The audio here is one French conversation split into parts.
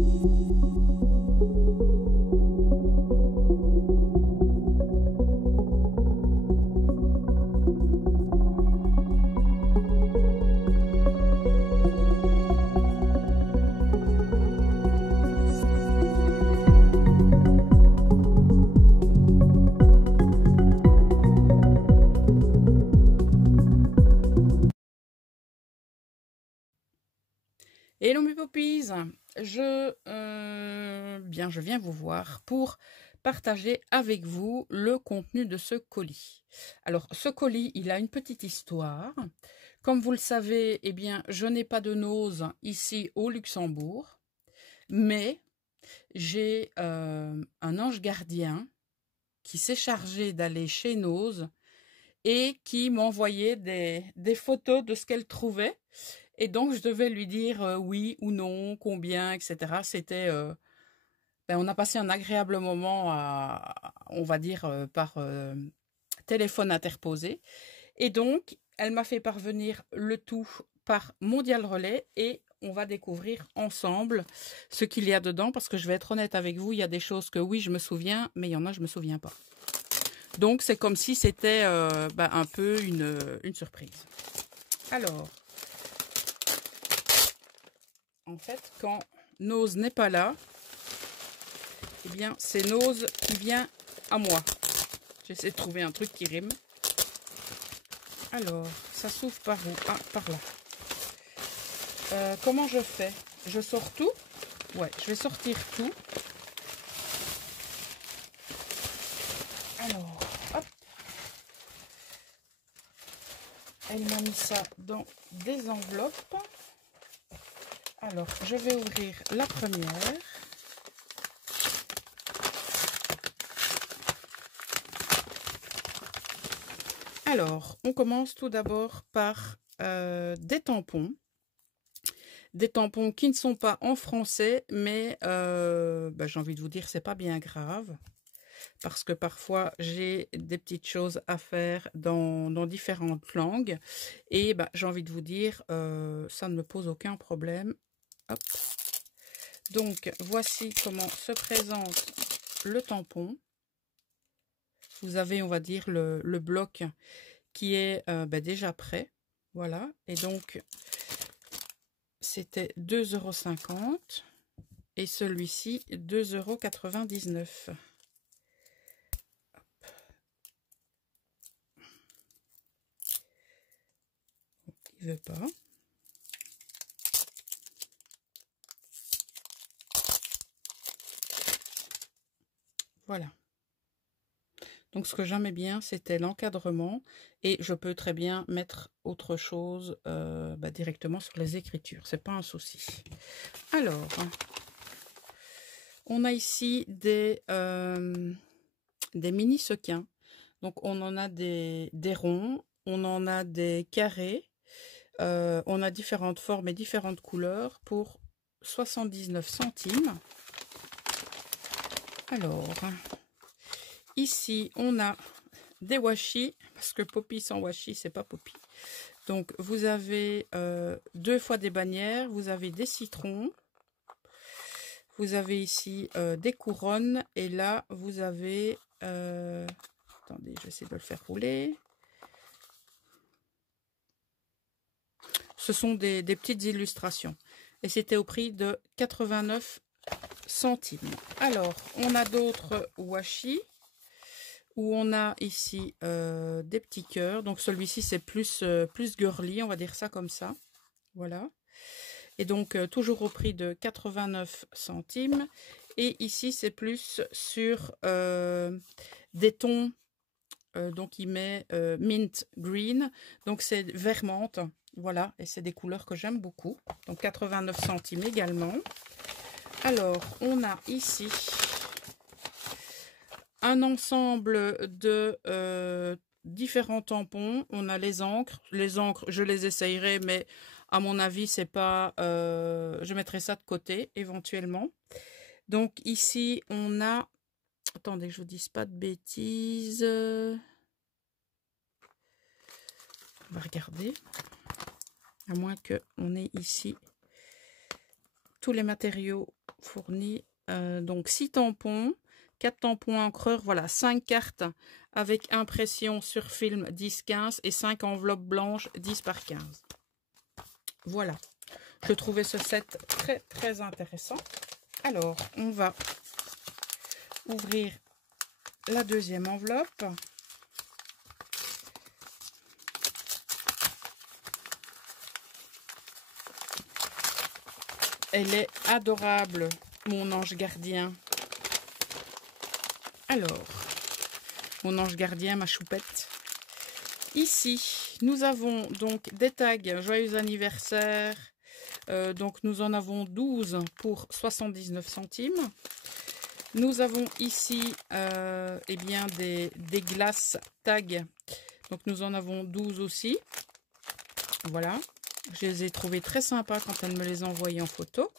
Hello mes poppies, je viens vous voir pour partager avec vous le contenu de ce colis. Alors ce colis, il a une petite histoire. Comme vous le savez, eh bien, je n'ai pas de Nose ici au Luxembourg, mais j'ai un ange gardien qui s'est chargé d'aller chez Nose et qui m'envoyait des photos de ce qu'elle trouvait. Et donc, je devais lui dire oui ou non, combien, etc. C'était, on a passé un agréable moment, on va dire, par téléphone interposé. Et donc, elle m'a fait parvenir le tout par Mondial Relais et on va découvrir ensemble ce qu'il y a dedans. Parce que je vais être honnête avec vous, il y a des choses que oui, je me souviens, mais il y en a, je ne me souviens pas. Donc, c'est comme si c'était un peu une surprise. Alors... En fait, quand Nose n'est pas là, eh bien, c'est Nose qui vient à moi. J'essaie de trouver un truc qui rime. Alors, ça s'ouvre par où? Ah, par là. Comment je fais? Je sors tout? Ouais, je vais sortir tout. Alors, hop. Elle m'a mis ça dans des enveloppes. Alors, je vais ouvrir la première. Alors, on commence tout d'abord par des tampons. Des tampons qui ne sont pas en français, mais j'ai envie de vous dire, c'est pas bien grave. Parce que parfois, j'ai des petites choses à faire dans différentes langues. Et j'ai envie de vous dire, ça ne me pose aucun problème. Hop. Donc, voici comment se présente le tampon. Vous avez, on va dire, le bloc qui est déjà prêt. Voilà. Et donc, c'était 2,50 € et celui-ci 2,99 €. Il veut pas. Voilà. Donc ce que j'aimais bien, c'était l'encadrement et je peux très bien mettre autre chose directement sur les écritures. C'est pas un souci. Alors, on a ici des mini sequins. Donc on en a des ronds, on en a des carrés. On a différentes formes et différentes couleurs pour 79 centimes. Alors, ici, on a des washi, parce que Poppy sans washi, c'est pas Poppy. Donc, vous avez 2 fois des bannières, vous avez des citrons, vous avez ici des couronnes, et là, vous avez... attendez, je vais essayer de le faire rouler. Ce sont des petites illustrations. Et c'était au prix de 89 centimes. Alors, on a d'autres washi où on a ici des petits cœurs. Donc, celui-ci, c'est plus girly, on va dire ça comme ça. Voilà. Et donc, toujours au prix de 89 centimes. Et ici, c'est plus sur des tons. Donc, il met mint green. Donc, c'est vert menthe. Voilà. Et c'est des couleurs que j'aime beaucoup. Donc, 89 centimes également. Alors, on a ici un ensemble de différents tampons. On a les encres. Les encres, je les essayerai, mais à mon avis, c'est pas... je mettrai ça de côté, éventuellement. Donc, ici, on a... Attendez, que je vous dise pas de bêtises. On va regarder. À moins qu'on ait ici tous les matériaux fourni donc 6 tampons, 4 tampons encreurs, voilà, 5 cartes avec impression sur film 10-15 et 5 enveloppes blanches 10 par 15. Voilà, je trouvais ce set très très intéressant. Alors, on va ouvrir la deuxième enveloppe. Elle est adorable, mon ange gardien. Alors, mon ange gardien, ma choupette. Ici, nous avons donc des tags joyeux anniversaire. Donc, nous en avons 12 pour 79 centimes. Nous avons ici eh bien, des glaces tags. Donc, nous en avons 12 aussi. Voilà. Je les ai trouvées très sympas quand elle me les a envoyées en photo.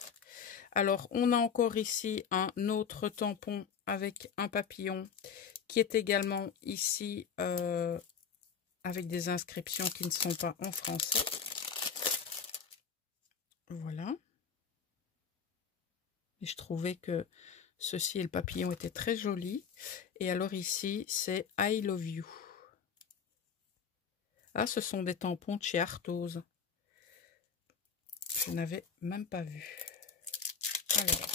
Alors, on a encore ici un autre tampon avec un papillon qui est également ici avec des inscriptions qui ne sont pas en français. Voilà. Et je trouvais que ceci et le papillon étaient très jolis. Et alors ici, c'est I love you. Ah, ce sont des tampons de chez Arthose. Je n'avais même pas vu. Alors,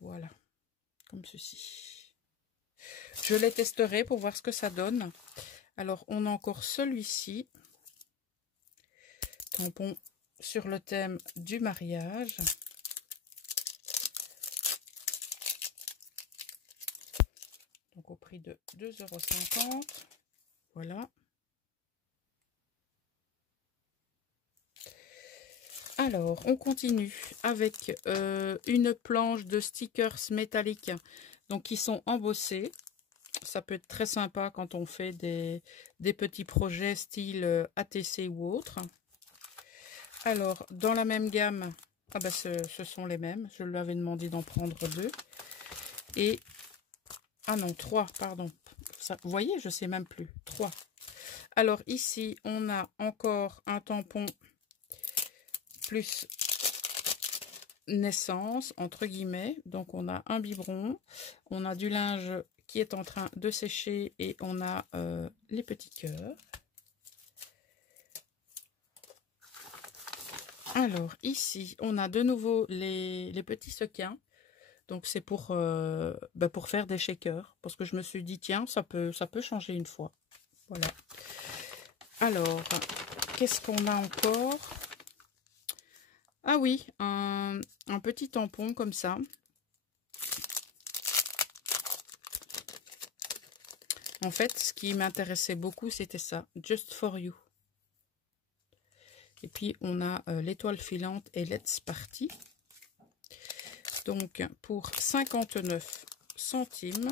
voilà, comme ceci. Je les testerai pour voir ce que ça donne. Alors, on a encore celui-ci. Tampon sur le thème du mariage. Donc, au prix de 2,50 €. Voilà. Alors, on continue avec une planche de stickers métalliques, donc qui sont embossés. Ça peut être très sympa quand on fait des petits projets style ATC ou autre. Alors, dans la même gamme, ah ben ce sont les mêmes. Je lui avais demandé d'en prendre 2. Et, ah non, 3, pardon. Ça, vous voyez, je ne sais même plus. 3. Alors, ici, on a encore un tampon plus naissance, entre guillemets. Donc, on a un biberon. On a du linge qui est en train de sécher et on a les petits cœurs. Alors, ici, on a de nouveau les petits sequins. Donc, c'est pour faire des shakers. Parce que je me suis dit, tiens, ça peut changer une fois. Voilà. Alors, qu'est-ce qu'on a encore? Ah oui, un petit tampon comme ça. En fait, ce qui m'intéressait beaucoup, c'était ça. Just for you. Et puis, on a l'étoile filante et Let's Party. Donc, pour 59 centimes.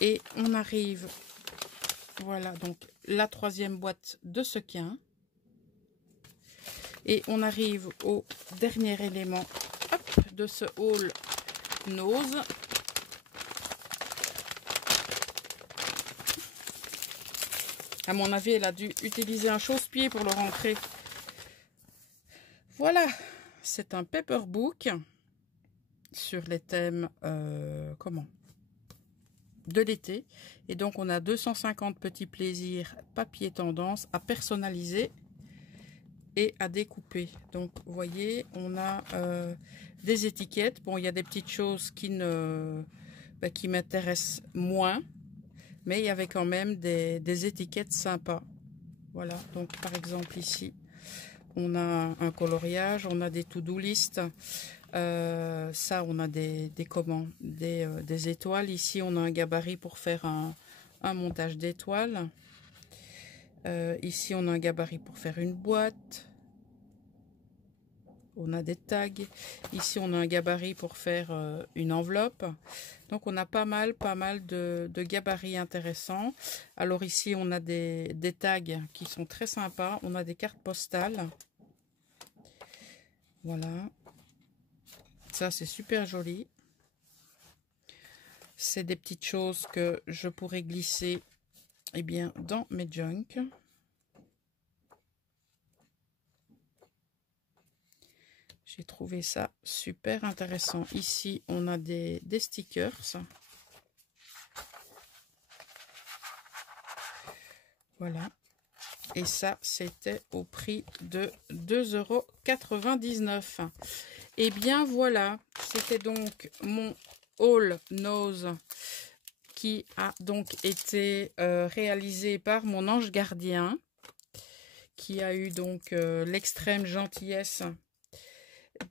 Et on arrive, voilà, donc la troisième boîte de sequins. Et on arrive au dernier élément hop, de ce haul nose. À mon avis, elle a dû utiliser un chausse-pied pour le rentrer. Voilà, c'est un paperbook sur les thèmes de l'été. Et donc, on a 250 petits plaisirs papier tendance à personnaliser et à découper. Donc, vous voyez, on a des étiquettes. Bon, il y a des petites choses qui m'intéressent moins. Mais il y avait quand même des étiquettes sympas. Voilà, donc par exemple ici, on a un coloriage, on a des to-do list. Ça, on a des étoiles. Ici, on a un gabarit pour faire un montage d'étoiles. Ici, on a un gabarit pour faire une boîte. On a des tags. Ici, on a un gabarit pour faire une enveloppe. Donc, on a pas mal de gabarits intéressants. Alors ici, on a des tags qui sont très sympas. On a des cartes postales. Voilà. Ça, c'est super joli. C'est des petites choses que je pourrais glisser bien, dans mes junk. J'ai trouvé ça super intéressant. Ici, on a des stickers. Voilà. Et ça, c'était au prix de 2,99 €. Et bien voilà, c'était donc mon haul nose qui a donc été réalisé par mon ange gardien, qui a eu donc l'extrême gentillesse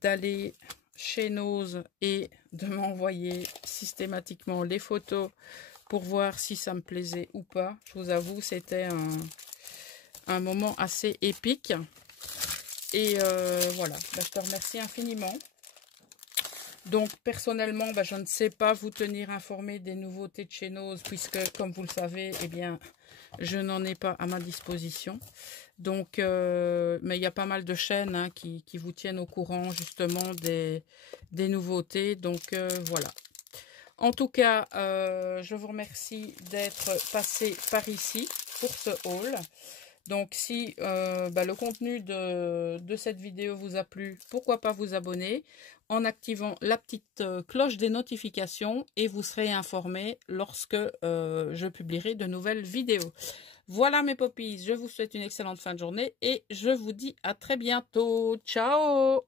d'aller chez Nose et de m'envoyer systématiquement les photos pour voir si ça me plaisait ou pas. Je vous avoue, c'était un moment assez épique. Et voilà, je te remercie infiniment. Donc, personnellement, je ne sais pas vous tenir informé des nouveautés de chez Nose, puisque, comme vous le savez, eh bien, je n'en ai pas à ma disposition. Donc, mais il y a pas mal de chaînes hein, qui vous tiennent au courant, justement, des nouveautés. Donc, voilà. En tout cas, je vous remercie d'être passé par ici pour ce haul. Donc, si le contenu de cette vidéo vous a plu, pourquoi pas vous abonner en activant la petite cloche des notifications et vous serez informé lorsque je publierai de nouvelles vidéos. Voilà mes poppies, je vous souhaite une excellente fin de journée et je vous dis à très bientôt. Ciao!